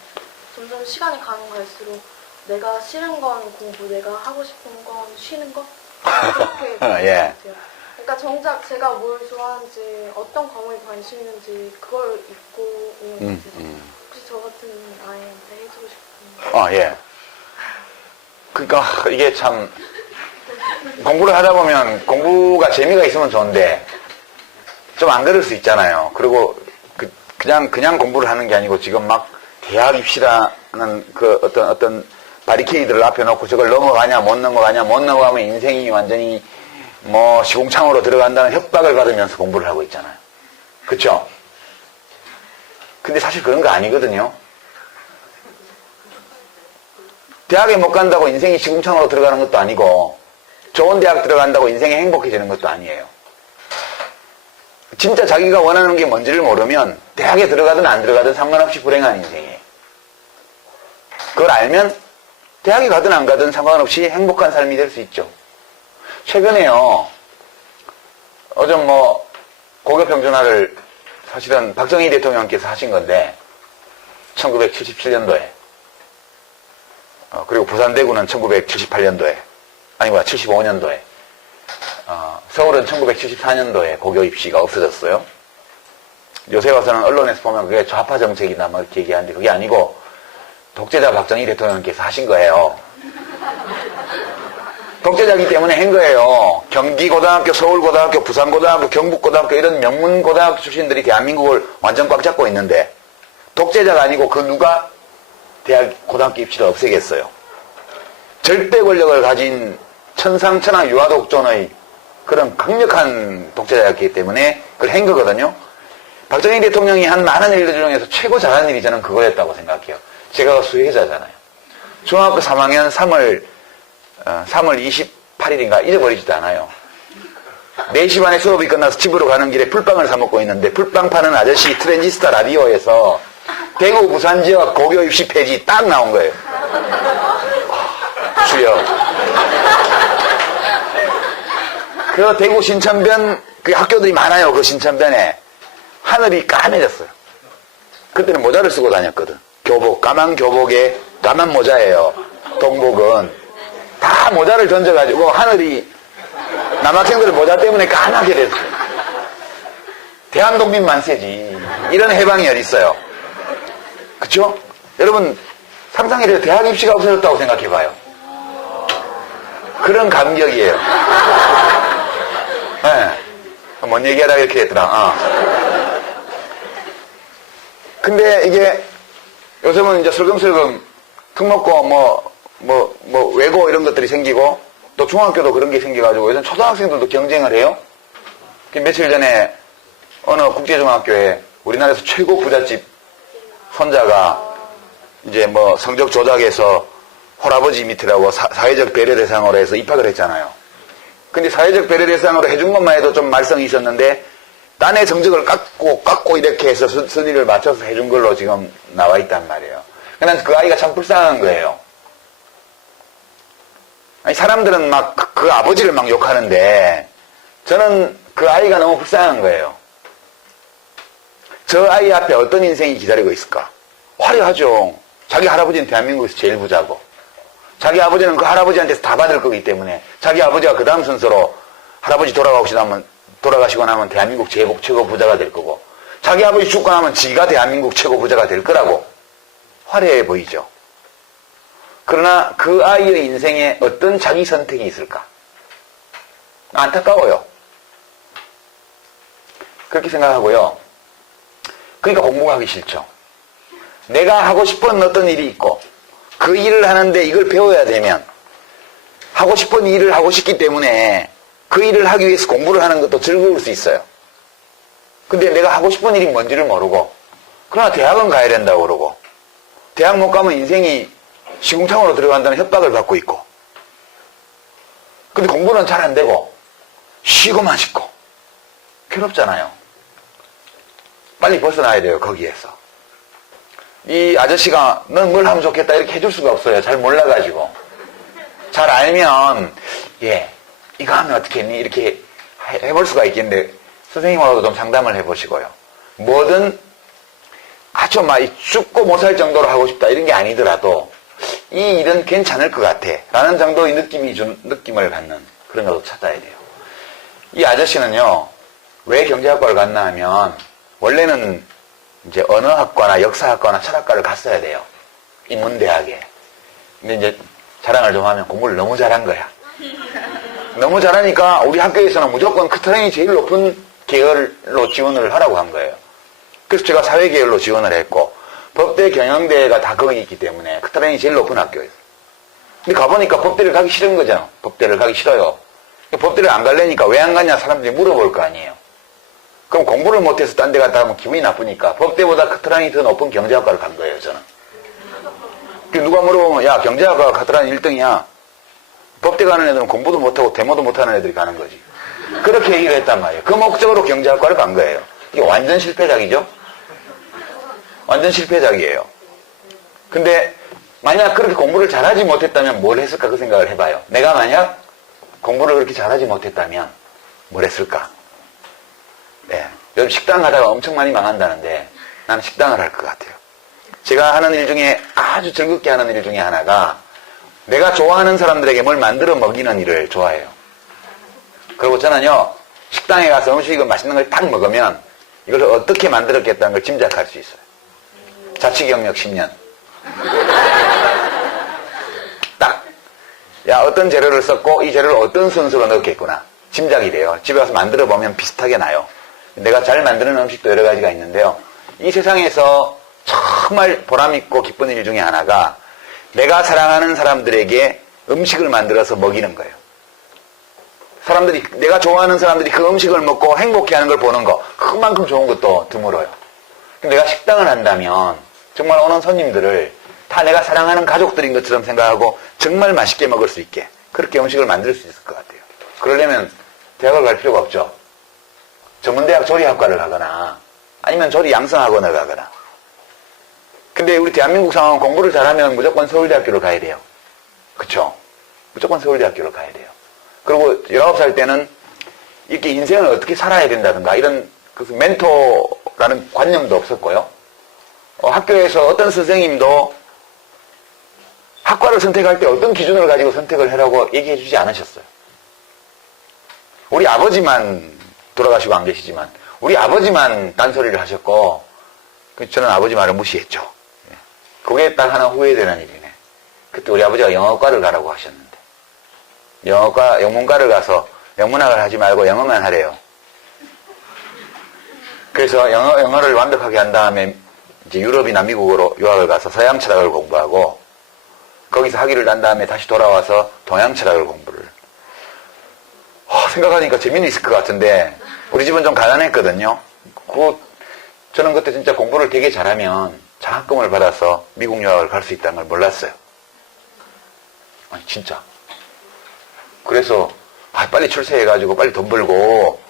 점점 시간이 가면 갈수록 내가 싫은 건 공부, 내가 하고 싶은 건 쉬는 거 그렇게 되는 예. 것 같아요. 그러니까 정작 제가 뭘 좋아하는지 어떤 과목에 관심 있는지 그걸 잊고 있는 것 같아요. 혹시 저 같은 아이한테 해주고 싶은 예. 그러니까 이게 참 공부를 하다 보면 공부가 재미가 있으면 좋은데 좀 안 그럴 수 있잖아요. 그리고 그냥 공부를 하는 게 아니고 지금 막 대학 입시라는 그 어떤 바리케이드를 앞에 놓고 저걸 넘어가냐 못 넘어가면 인생이 완전히 뭐 시궁창으로 들어간다는 협박을 받으면서 공부를 하고 있잖아요. 그쵸? 근데 사실 그런 거 아니거든요. 대학에 못 간다고 인생이 시궁창으로 들어가는 것도 아니고 좋은 대학 들어간다고 인생이 행복해지는 것도 아니에요. 진짜 자기가 원하는 게 뭔지를 모르면 대학에 들어가든 안 들어가든 상관없이 불행한 인생이에요. 그걸 알면 대학에 가든 안 가든 상관없이 행복한 삶이 될 수 있죠. 최근에요. 어좀 뭐 고교평준화를 사실은 박정희 대통령께서 하신 건데 1977년도에 그리고 부산대구는 1978년도에 아니고 75년도에 서울은 1974년도에 고교 입시가 없어졌어요. 요새 와서는 언론에서 보면 그게 좌파 정책이다 뭐 이렇게 얘기하는데 그게 아니고 독재자 박정희 대통령께서 하신 거예요. 독재자이기 때문에 한 거예요. 경기고등학교, 서울고등학교, 부산고등학교, 경북고등학교 이런 명문고등학교 출신들이 대한민국을 완전 꽉 잡고 있는데 독재자가 아니고 그 누가 대학 고등학교 입시를 없애겠어요. 절대 권력을 가진 천상천하 유아독존의 그런 강력한 독재자였기 때문에 그걸 한 거거든요. 박정희 대통령이 한 많은 일들 중에서 최고 잘한 일이 저는 그거였다고 생각해요. 제가 수혜자잖아요. 중학교 3학년 3월 28일인가 잊어버리지도 않아요. 4시 반에 수업이 끝나서 집으로 가는 길에 풀빵을 사 먹고 있는데 풀빵 파는 아저씨 트랜지스터 라디오에서 대구 부산 지역 고교 입시 폐지 딱 나온 거예요. 주여. 그 대구 신천변 그 학교들이 많아요. 그 신천변에 하늘이 까매졌어요. 그때는 모자를 쓰고 다녔거든. 교복, 까만 교복에 까만 모자예요. 동복은 다 모자를 던져가지고 하늘이 남학생들 모자 때문에 까맣게 됐어요. 대한독립 만세지. 이런 해방이 어디 있어요? 그쵸? 여러분 상상해도 대학 입시가 없어졌다고 생각해봐요. 그런 감격이에요. 네. 뭔 얘기하다가 이렇게 됐더라. 근데 이게 요즘은 이제 슬금슬금 특목고 외고 이런 것들이 생기고 또 중학교도 그런 게 생겨가지고 요즘 초등학생들도 경쟁을 해요. 며칠 전에 어느 국제중학교에 우리나라에서 최고 부잣집 손자가 이제 뭐 성적 조작해서 홀아버지 밑이라고 사회적 배려 대상으로 해서 입학을 했잖아요. 근데 사회적 배려 대상으로 해준 것만 해도 좀 말썽이 있었는데 딴의 성적을 깎고 이렇게 해서 순위를 맞춰서 해준 걸로 지금 나와 있단 말이에요. 그냥 그 아이가 참 불쌍한 거예요. 아니 사람들은 막 그 아버지를 막 욕하는데 저는 그 아이가 너무 불쌍한 거예요. 저 아이 앞에 어떤 인생이 기다리고 있을까? 화려하죠. 자기 할아버지는 대한민국에서 제일 부자고 자기 아버지는 그 할아버지한테서 다 받을 거기 때문에 자기 아버지가 그 다음 순서로 할아버지 돌아가시고 나면 대한민국 최고 부자가 될 거고 자기 아버지 죽고 나면 지가 대한민국 최고 부자가 될 거라고 화려해 보이죠. 그러나 그 아이의 인생에 어떤 자기 선택이 있을까? 안타까워요. 그렇게 생각하고요. 그러니까 공부가 하기 싫죠. 내가 하고 싶은 어떤 일이 있고 그 일을 하는데 이걸 배워야 되면 하고 싶은 일을 하고 싶기 때문에 그 일을 하기 위해서 공부를 하는 것도 즐거울 수 있어요. 근데 내가 하고 싶은 일이 뭔지를 모르고 그러나 대학은 가야 된다고 그러고 대학 못 가면 인생이 시궁창으로 들어간다는 협박을 받고 있고 근데 공부는 잘 안 되고 쉬고만 싶고 괴롭잖아요. 빨리 벗어나야 돼요. 거기에서. 이 아저씨가 넌 뭘 하면 좋겠다 이렇게 해줄 수가 없어요. 잘 몰라가지고. 잘 알면 이거 하면 어떻게 했니? 이렇게 해볼 수가 있겠는데 선생님하고도 좀 상담을 해보시고요. 뭐든 아주 막 죽고 못 살 정도로 하고 싶다 이런 게 아니더라도 이 일은 괜찮을 것 같아 라는 정도의 느낌을 갖는 그런 것도 찾아야 돼요. 이 아저씨는요, 왜 경제학과를 갔나 하면 원래는 이제 언어학과나 역사학과나 철학과를 갔어야 돼요. 인문대학에. 근데 이제 자랑을 좀 하면 공부를 너무 잘한 거야. 너무 잘하니까 우리 학교에서는 무조건 커트라인이 제일 높은 계열로 지원을 하라고 한 거예요. 그래서 제가 사회계열로 지원을 했고 법대, 경영대가 다 거기 있기 때문에 커트라인이 제일 높은 학교예요. 근데 가보니까 법대를 가기 싫은 거죠. 법대를 가기 싫어요. 법대를 안 갈래니까 왜 안 가냐 사람들이 물어볼 거 아니에요. 그럼 공부를 못해서 딴 데 갔다 하면 기분이 나쁘니까 법대보다 커트라인이 더 높은 경제학과를 간 거예요, 저는. 누가 물어보면 야, 경제학과 커트라인 1등이야. 법대 가는 애들은 공부도 못하고 데모도 못하는 애들이 가는 거지. 그렇게 얘기를 했단 말이에요. 그 목적으로 경제학과를 간 거예요. 이게 완전 실패작이죠? 완전 실패작이에요. 근데 만약 그렇게 공부를 잘하지 못했다면 뭘 했을까 그 생각을 해봐요. 내가 만약 공부를 그렇게 잘하지 못했다면 뭘 했을까? 네. 요즘 식당 가다가 엄청 많이 망한다는데 나는 식당을 할 것 같아요. 제가 하는 일 중에 아주 즐겁게 하는 일 중에 하나가 내가 좋아하는 사람들에게 뭘 만들어 먹이는 일을 좋아해요. 그리고 저는요, 식당에 가서 음식을 맛있는 걸 딱 먹으면 이걸 어떻게 만들었겠다는 걸 짐작할 수 있어요. 자취경력 10년. 딱. 야, 어떤 재료를 썼고 이 재료를 어떤 순서로 넣었겠구나. 짐작이 돼요. 집에 가서 만들어 보면 비슷하게 나요. 내가 잘 만드는 음식도 여러 가지가 있는데요. 이 세상에서 정말 보람있고 기쁜 일 중에 하나가 내가 사랑하는 사람들에게 음식을 만들어서 먹이는 거예요. 사람들이, 내가 좋아하는 사람들이 그 음식을 먹고 행복해하는 걸 보는 거, 그만큼 좋은 것도 드물어요. 내가 식당을 한다면 정말 오는 손님들을 다 내가 사랑하는 가족들인 것처럼 생각하고 정말 맛있게 먹을 수 있게 그렇게 음식을 만들 수 있을 것 같아요. 그러려면 대학을 갈 필요가 없죠. 전문대학 조리학과를 가거나 아니면 조리 양성학원을 가거나. 근데 우리 대한민국 상황은 공부를 잘하면 무조건 서울대학교를 가야 돼요. 그쵸? 무조건 서울대학교를 가야 돼요. 그리고 19살 때는 이렇게 인생을 어떻게 살아야 된다든가 이런 그 멘토라는 관념도 없었고요. 학교에서 어떤 선생님도 학과를 선택할 때 어떤 기준을 가지고 선택을 하라고 얘기해 주지 않으셨어요. 우리 아버지만 돌아가시고 안 계시지만 우리 아버지만 딴소리를 하셨고 저는 아버지 말을 무시했죠. 그게 딱 하나 후회되는 일이네. 그때 우리 아버지가 영어과를 가라고 하셨는데 영문과를 가서 영문학을 하지 말고 영어만 하래요. 그래서 영어를 완벽하게 한 다음에 이제 유럽이나 미국으로 유학을 가서 서양 철학을 공부하고 거기서 학위를 난 다음에 다시 돌아와서 동양 철학을 공부를. 생각하니까 재미는 있을 것 같은데 우리 집은 좀 가난했거든요. 저는 그때 진짜 공부를 되게 잘하면 장학금을 받아서 미국 유학을 갈 수 있다는 걸 몰랐어요. 아니 진짜. 그래서 빨리 출세해가지고 빨리 돈 벌고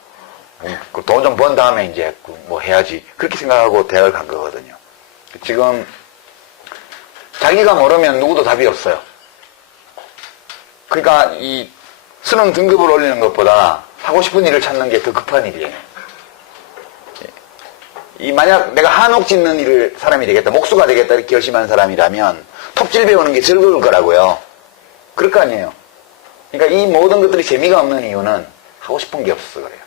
돈 좀 번 다음에 이제 뭐 해야지 그렇게 생각하고 대학을 간 거거든요. 지금 자기가 모르면 누구도 답이 없어요. 그러니까 이 수능 등급을 올리는 것보다 하고 싶은 일을 찾는 게 더 급한 일이에요. 만약 내가 한옥 짓는 일을 사람이 되겠다, 목수가 되겠다 이렇게 결심한 사람이라면 톱질 배우는 게 즐거울 거라고요. 그럴 거 아니에요. 그러니까 이 모든 것들이 재미가 없는 이유는 하고 싶은 게 없어서 그래요.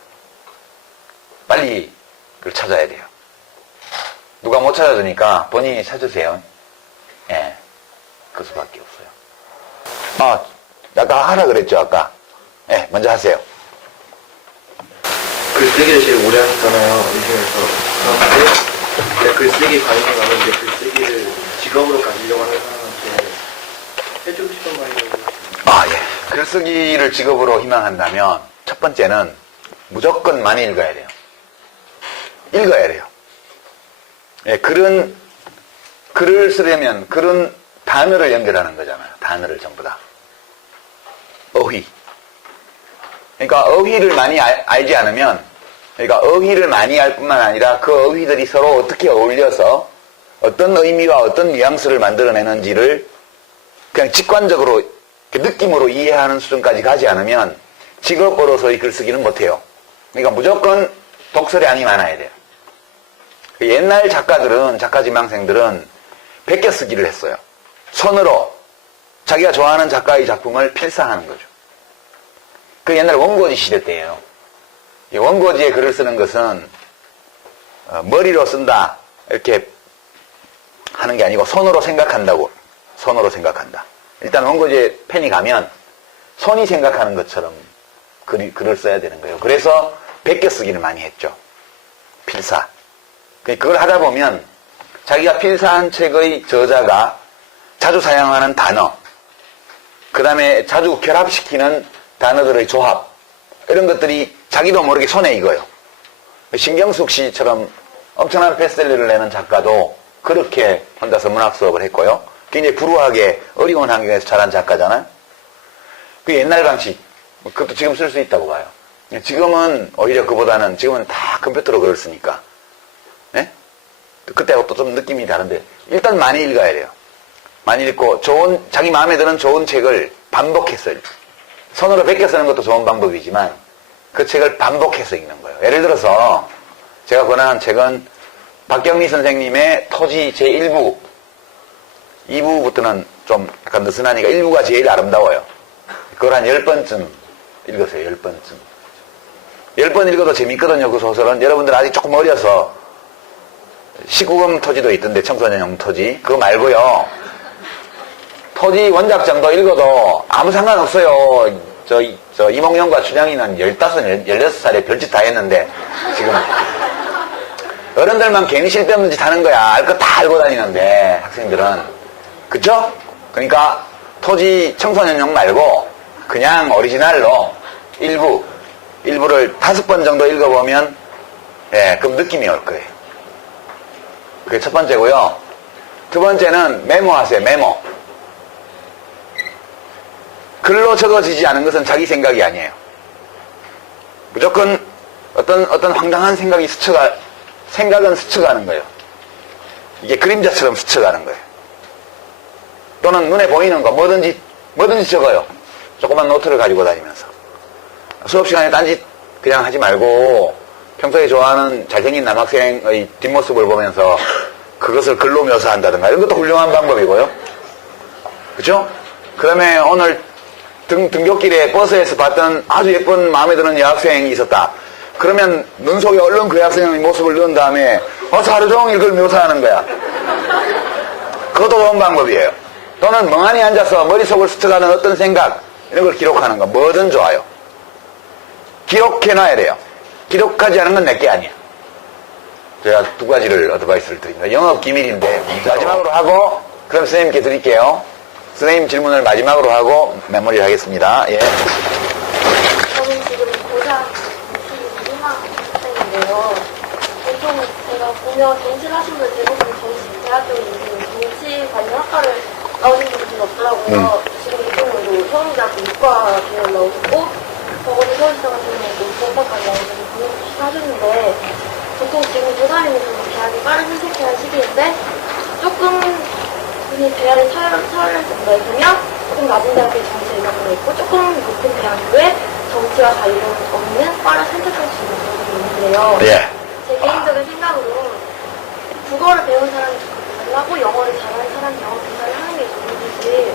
빨리 그걸 찾아야 돼요. 누가 못 찾아주니까 본인이 찾으세요. 예, 그 수밖에 없어요. 아까 하라 그랬죠, 아까. 예, 먼저 하세요. 글쓰기를 제일 오래 하셨잖아요, 인생에서. 그런데 글쓰기 관심이 많은데 글쓰기를 직업으로 가지려고 하는 사람한테 해주고 싶은 말이 예. 글쓰기를 직업으로 희망한다면 첫 번째는 무조건 많이 읽어야 돼요. 읽어야 돼요. 예, 글을 쓰려면 글은 단어를 연결하는 거잖아요. 단어를 전부 다. 어휘. 그러니까 어휘를 많이 알지 않으면, 그러니까 어휘를 많이 알 뿐만 아니라 그 어휘들이 서로 어떻게 어울려서 어떤 의미와 어떤 뉘앙스를 만들어내는지를 그냥 직관적으로 느낌으로 이해하는 수준까지 가지 않으면 직업으로서의 글쓰기는 못해요. 그러니까 무조건 독서량이 많아야 돼요. 옛날 작가들은, 작가 지망생들은 베껴 쓰기를 했어요. 손으로 자기가 좋아하는 작가의 작품을 필사하는 거죠. 그 옛날 원고지 시대 때예요. 이 원고지에 글을 쓰는 것은 머리로 쓴다 이렇게 하는 게 아니고 손으로 생각한다고. 손으로 생각한다. 일단 원고지에 펜이 가면 손이 생각하는 것처럼 글을 써야 되는 거예요. 그래서 베껴 쓰기를 많이 했죠. 필사. 그걸 하다 보면 자기가 필사한 책의 저자가 자주 사용하는 단어, 그 다음에 자주 결합시키는 단어들의 조합, 이런 것들이 자기도 모르게 손에 익어요. 신경숙 씨처럼 엄청난 베스트셀러를 내는 작가도 그렇게 혼자서 문학 수업을 했고요. 굉장히 불우하게 어려운 환경에서 자란 작가잖아요. 그 옛날 방식, 그것도 지금 쓸 수 있다고 봐요. 지금은 오히려 그보다는 지금은 다 컴퓨터로 글을 쓰니까. 네? 그때하고 또 좀 느낌이 다른데 일단 많이 읽어야 돼요. 많이 읽고 자기 마음에 드는 좋은 책을 반복해서 읽어요. 손으로 베껴 쓰는 것도 좋은 방법이지만 그 책을 반복해서 읽는 거예요. 예를 들어서 제가 권하는 책은 박경미 선생님의 토지 제1부, 2부부터는 좀 약간 느슨하니까 1부가 제일 아름다워요. 그걸 한 10번쯤 읽으세요. 10번쯤. 10번 읽어도 재밌거든요. 그 소설은. 여러분들 아직 조금 어려서 19금 토지도 있던데, 청소년용 토지. 그거 말고요. 토지 원작 정도 읽어도 아무 상관없어요. 이몽룡과 춘향이는 15, 16살에 별짓 다 했는데, 지금. 어른들만 괜히 쓸데없는 짓 하는 거야. 알 거 다 알고 다니는데, 학생들은. 그쵸? 그러니까, 토지 청소년용 말고, 그냥 오리지널로 일부를 5번 정도 읽어보면, 예, 그럼 느낌이 올 거예요. 그게 첫 번째고요. 두 번째는 메모하세요. 메모. 글로 적어지지 않은 것은 자기 생각이 아니에요. 무조건 어떤 황당한 생각은 스쳐가는 거예요. 이게 그림자처럼 스쳐가는 거예요. 또는 눈에 보이는 거 뭐든지 적어요. 조그만 노트를 가지고 다니면서. 수업 시간에 딴짓 그냥 하지 말고 평소에 좋아하는 잘생긴 남학생의 뒷모습을 보면서 그것을 글로 묘사한다든가 이런 것도 훌륭한 방법이고요. 그죠? 그 다음에 오늘 등굣길에 버스에서 봤던 아주 예쁜 마음에 드는 여학생이 있었다. 그러면 눈 속에 얼른 그 여학생의 모습을 넣은 다음에 하루 종일 그걸 묘사하는 거야. 그것도 좋은 방법이에요. 또는 멍하니 앉아서 머릿속을 스쳐가는 어떤 생각 이런 걸 기록하는 거 뭐든 좋아요. 기록해놔야 돼요. 기록하지 않은 건 내게 아니야. 제가 두 가지를 어드바이스를 드립니다. 영업 기밀인데 마지막으로 하고 그럼 선생님께 드릴게요. 선생님 질문을 마지막으로 하고 메모리를 하겠습니다. 예. 저는 지금 고3 22학생인데요. 보통 제가 보면 정치하신 분 대부분 대학교에 있는 정치 관련 학과를 나오신 분들이 없더라고요. 지금 대통령도 서울대학교 이과 계열 나오셨고 저번에 서울시장 같은 경우도 법학과 나오셔서 공부를 하셨는데 보통 지금 고3이면 대학이 빠른 선택해야 할 시기인데 조금 분이 대학에 차를 보면 조금 낮은 대학교에 정치 의견이 있고 조금 높은 대학교에 정치와 관련 없는 과를 선택할 수 있는 경우도 있는데요. 예. 제 개인적인 생각으로 국어를 배운 사람이 잘하고 영어를 잘하는 사람이 영어 교사를 하는 게 좋은지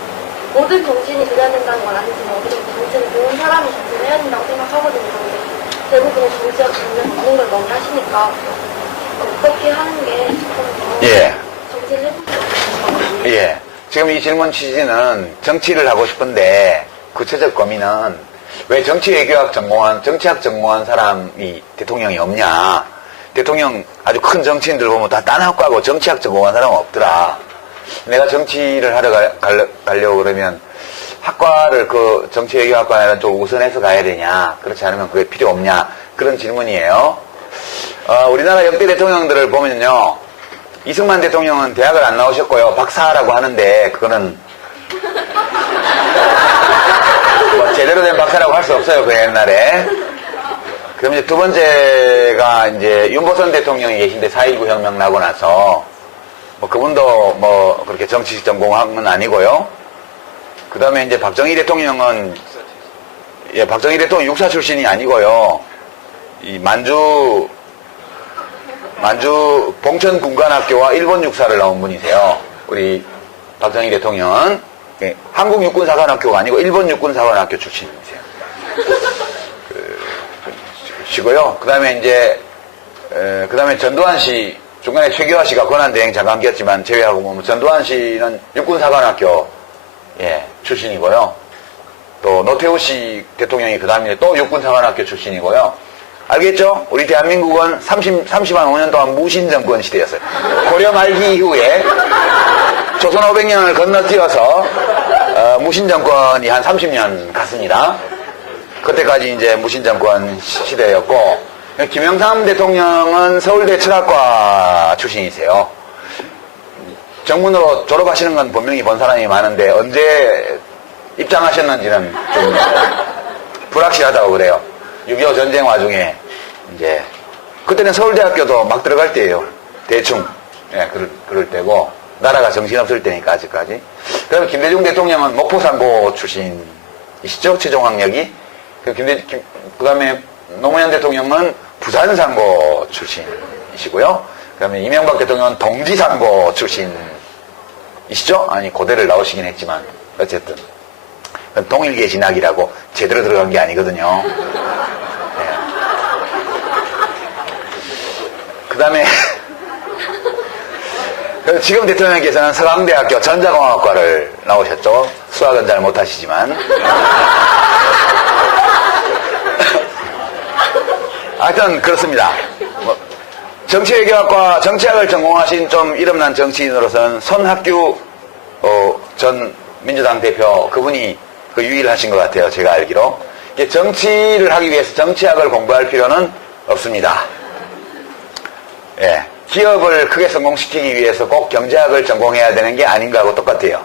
모든 정치인이 그래야 된다는 건 아니지만 어쨌든 정치를 배운 사람이 정치를 해야 된다고 생각하거든요. 대부분 정치와 관련 없는 걸 많이 하시니까 어떻게 하는 게 조금 더 예. 정치를 해보는 게 어떨까? 예. 지금 이 질문 취지는 정치를 하고 싶은데 구체적 고민은 왜 정치학 전공한 사람이 대통령이 없냐. 대통령 아주 큰 정치인들 보면 다 딴 학과고 정치학 전공한 사람은 없더라. 내가 정치를 하러 가려고 그러면 학과를 그 정치외교학과나 좀 우선해서 가야 되냐. 그렇지 않으면 그게 필요 없냐. 그런 질문이에요. 우리나라 역대 대통령들을 보면요. 이승만 대통령은 대학을 안 나오셨고요. 박사라고 하는데 그거는 뭐 제대로 된 박사라고 할 수 없어요. 그 옛날에. 그럼 이제 두 번째가 이제 윤보선 대통령이 계신데 4.19 혁명 나고 나서 뭐 그분도 뭐 그렇게 정치식 전공한 건 아니고요. 그 다음에 이제 박정희 대통령은 박정희 대통령 육사 출신이 아니고요. 이 만주 만주 봉천군관학교와 일본 육사를 나온 분이세요. 우리 박정희 대통령은 예, 한국 육군사관학교가 아니고 일본 육군사관학교 출신이세요. 시고요. 그 다음에 이제, 그 다음에 전두환 씨, 중간에 최규하 씨가 권한대행 장관이었지만 제외하고 보면 전두환 씨는 육군사관학교, 예, 출신이고요. 또 노태우 씨 대통령이 그 다음에 또 육군사관학교 출신이고요. 알겠죠? 우리 대한민국은 30한 5년 동안 무신정권 시대였어요. 고려 말기 이후에 조선 500년을 건너뛰어서 무신정권이 한 30년 갔습니다. 그때까지 이제 무신정권 시대였고, 김영삼 대통령은 서울대 철학과 출신이세요. 정문으로 졸업하시는 건 분명히 본 사람이 많은데 언제 입장하셨는지는 좀 불확실하다고 그래요. 6.25 전쟁 와중에 이제 그때는 서울대학교도 막 들어갈 때예요. 대충 예, 그럴 때고 나라가 정신없을 때니까 아직까지. 그다음에 김대중 대통령은 목포상고 출신이시죠? 최종학력이. 그다음에 노무현 대통령은 부산상고 출신이시고요. 그다음에 이명박 대통령은 동지상고 출신이시죠? 아니 고대를 나오시긴 했지만 어쨌든 동일계 진학이라고 제대로 들어간 게 아니거든요. 네. 그다음에 지금 대통령께서는 서강대학교 전자공학과를 나오셨죠. 수학은 잘 못하시지만. 하여튼 그렇습니다. 정치외교학과 정치학을 전공하신 좀 이름난 정치인으로서는 손학규 전 민주당 대표 그분이 그 유일하신 것 같아요. 제가 알기로. 정치를 하기 위해서 정치학을 공부할 필요는 없습니다. 예, 기업을 크게 성공시키기 위해서 꼭 경제학을 전공해야 되는 게 아닌가 하고 똑같아요.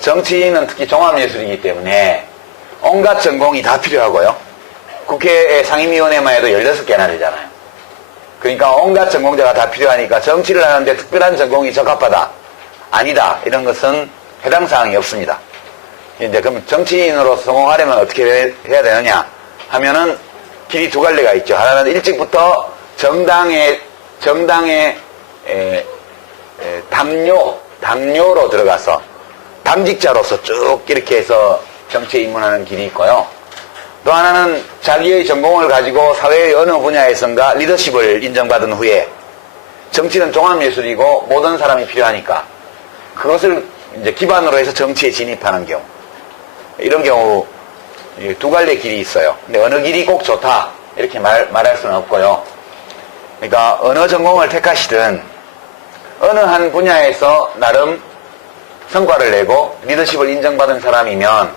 정치인은 특히 종합예술이기 때문에 온갖 전공이 다 필요하고요. 국회 상임위원회만 해도 16개나 되잖아요. 그러니까 온갖 전공자가 다 필요하니까 정치를 하는데 특별한 전공이 적합하다, 아니다, 이런 것은 해당 사항이 없습니다. 이제 그럼 정치인으로 성공하려면 어떻게 해야 되느냐 하면은 길이 두 갈래가 있죠. 하나는 일찍부터 정당의 당뇨로 들어가서 당직자로서 쭉 이렇게 해서 정치에 입문하는 길이 있고요. 또 하나는 자기의 전공을 가지고 사회의 어느 분야에선가 리더십을 인정받은 후에, 정치는 종합예술이고 모든 사람이 필요하니까 그것을 이제 기반으로 해서 정치에 진입하는 경우, 이런 경우 두 갈래 길이 있어요. 근데 어느 길이 꼭 좋다 이렇게 말할 수는 없고요. 그러니까 어느 전공을 택하시든 어느 한 분야에서 나름 성과를 내고 리더십을 인정받은 사람이면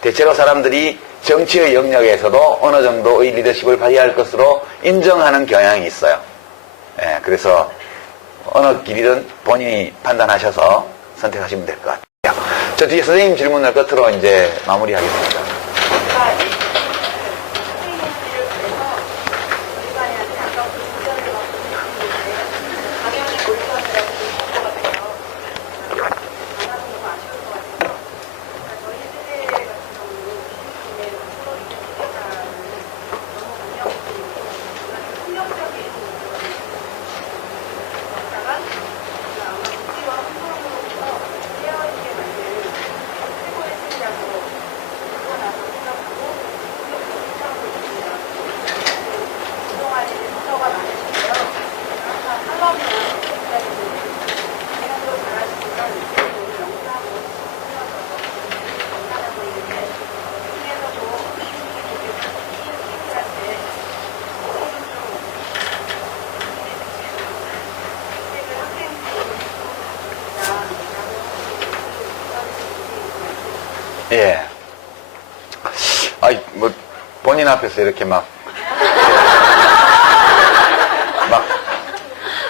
대체로 사람들이 정치의 영역에서도 어느 정도의 리더십을 발휘할 것으로 인정하는 경향이 있어요. 예, 그래서 어느 길이든 본인이 판단하셔서 선택하시면 될 것 같아요. 저 뒤에 선생님 질문을 끝으로 이제 마무리하겠습니다. 예. 뭐, 본인 앞에서 이렇게 막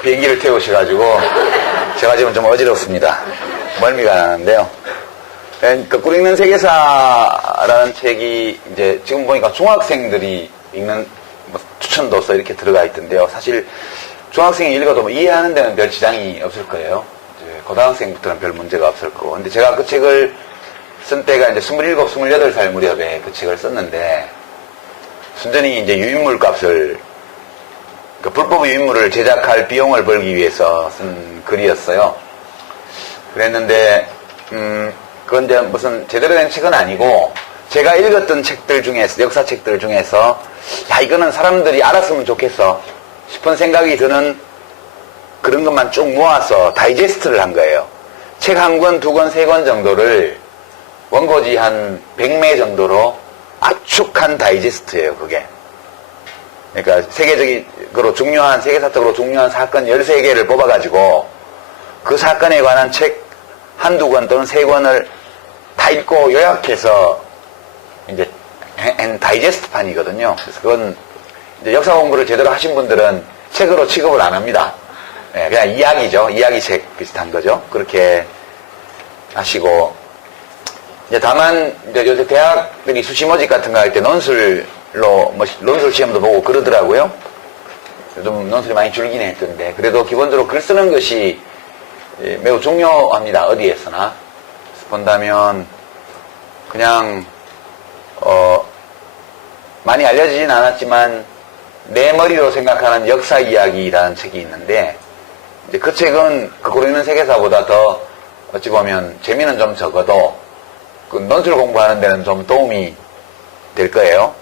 비행기를 태우셔가지고, 제가 지금 좀 어지럽습니다. 멀미가 나는데요. 거꾸로 읽는 세계사라는 책이 이제 지금 보니까 중학생들이 읽는 뭐 추천도서 이렇게 들어가 있던데요. 사실 중학생이 읽어도 뭐 이해하는 데는 별 지장이 없을 거예요. 이제 고등학생부터는 별 문제가 없을 거고. 근데 제가 그 책을 쓴 때가 이제 27, 28살 무렵에 그 책을 썼는데, 순전히 이제 유인물 값을, 그 불법 유인물을 제작할 비용을 벌기 위해서 쓴 글이었어요. 그랬는데 그건 이제 무슨 제대로 된 책은 아니고 제가 읽었던 책들 중에서 역사책들 중에서 야 이거는 사람들이 알았으면 좋겠어 싶은 생각이 드는 그런 것만 쭉 모아서 다이제스트를 한 거예요. 책 한 권, 두 권, 세 권 정도를 원고지 한 100매 정도로 압축한 다이제스트예요, 그게. 그러니까 세계적으로 중요한, 세계사적으로 중요한 사건 13개를 뽑아가지고 그 사건에 관한 책 한두 권 또는 세 권을 다 읽고 요약해서 이제 다이제스트 판이거든요. 그래서 그건 이제 역사 공부를 제대로 하신 분들은 책으로 취급을 안 합니다. 예, 그냥 이야기죠. 이야기책 비슷한 거죠. 그렇게 하시고, 이제 다만, 이제 요새 대학들이 수시모집 같은 거 할 때 논술로, 논술 시험도 보고 그러더라고요. 좀 논술이 많이 줄긴 했던데, 그래도 기본적으로 글 쓰는 것이 매우 중요합니다. 어디에서나. 그래서 본다면, 그냥, 많이 알려지진 않았지만, 내 머리로 생각하는 역사 이야기라는 책이 있는데, 이제 그 책은 그 고르는 세계사보다 더 어찌 보면 재미는 좀 적어도 그 논술 공부하는 데는 좀 도움이 될 거예요.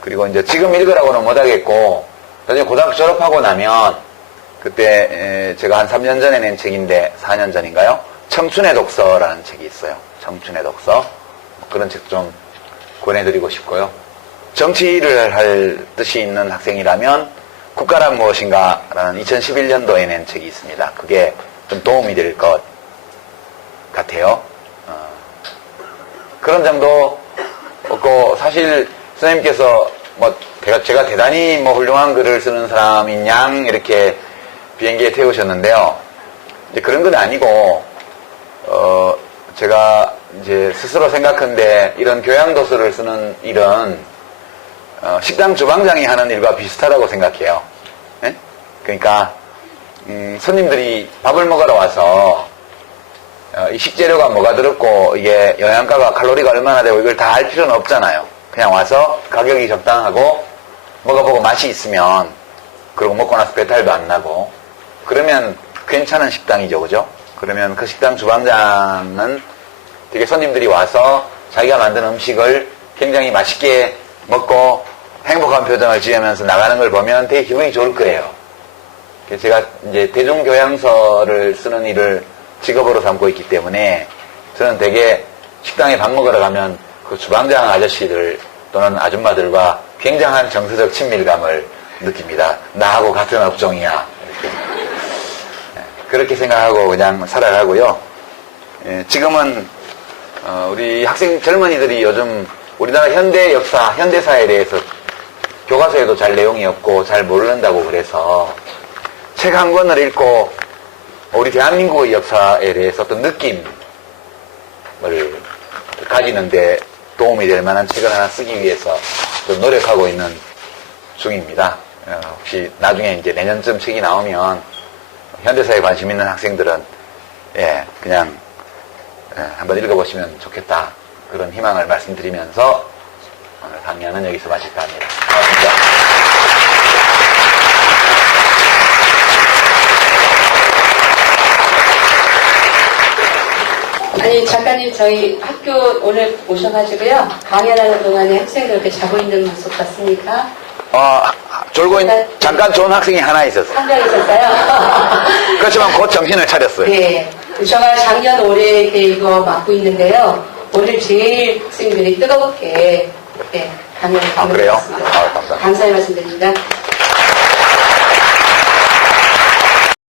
그리고 이제 지금 읽으라고는 못하겠고 나중에 고등학교 졸업하고 나면 그때 제가 한 3년 전에 낸 책인데 4년 전인가요? 청춘의 독서라는 책이 있어요. 청춘의 독서. 그런 책 좀 권해드리고 싶고요. 정치를 할 뜻이 있는 학생이라면 국가란 무엇인가 라는 2011년도에 낸 책이 있습니다. 그게 좀 도움이 될 것 같아요. 그런 정도 없고, 사실 선생님께서 뭐 제가 대단히 뭐 훌륭한 글을 쓰는 사람인 양 이렇게 비행기에 태우셨는데요. 이제 그런 건 아니고, 제가 이제 스스로 생각한데 이런 교양도서를 쓰는 일은 식당 주방장이 하는 일과 비슷하다고 생각해요. 네? 그러니까 손님들이 밥을 먹으러 와서 이 식재료가 뭐가 들었고 이게 영양가가 칼로리가 얼마나 되고 이걸 다 알 필요는 없잖아요. 그냥 와서 가격이 적당하고 먹어보고 맛이 있으면 그리고 먹고 나서 배탈도 안 나고 그러면 괜찮은 식당이죠. 그죠? 그러면 그 식당 주방장은 되게 손님들이 와서 자기가 만든 음식을 굉장히 맛있게 먹고 행복한 표정을 지으면서 나가는 걸 보면 되게 기분이 좋을 거예요. 그래서 제가 이제 대중교양서를 쓰는 일을 직업으로 삼고 있기 때문에 저는 되게 식당에 밥 먹으러 가면 그 주방장 아저씨들 또는 아줌마들과 굉장한 정서적 친밀감을 느낍니다. 나하고 같은 업종이야. 이렇게. 그렇게 생각하고 그냥 살아가고요. 지금은 우리 학생 젊은이들이 요즘 우리나라 현대 역사, 현대사에 대해서 교과서에도 잘 내용이 없고 잘 모른다고 그래서 책 한 권을 읽고 우리 대한민국의 역사에 대해서 어떤 느낌을 가지는데 도움이 될 만한 책을 하나 쓰기 위해서 좀 노력하고 있는 중입니다. 혹시 나중에 이제 내년쯤 책이 나오면 현대사에 관심 있는 학생들은 그냥 한번 읽어보시면 좋겠다. 그런 희망을 말씀드리면서 오늘 강연은 여기서 마칠까 합니다. 고맙습니다. 아니 작가님 저희 학교 오늘 오셔가지고요 강연하는 동안에 학생들 이렇게 자고 있는 모습 봤습니까? 졸고 있는 잠깐 좋은 학생이 하나 있었어요. 한 명 있었어요? 그렇지만 곧 정신을 차렸어요. 네, 제가 작년 올해 이거 맡고 있는데요. 오늘 제일 학생들이 뜨겁게 강연을 그래요? 들었습니다. 감사합니다. 감사의 말씀드립니다.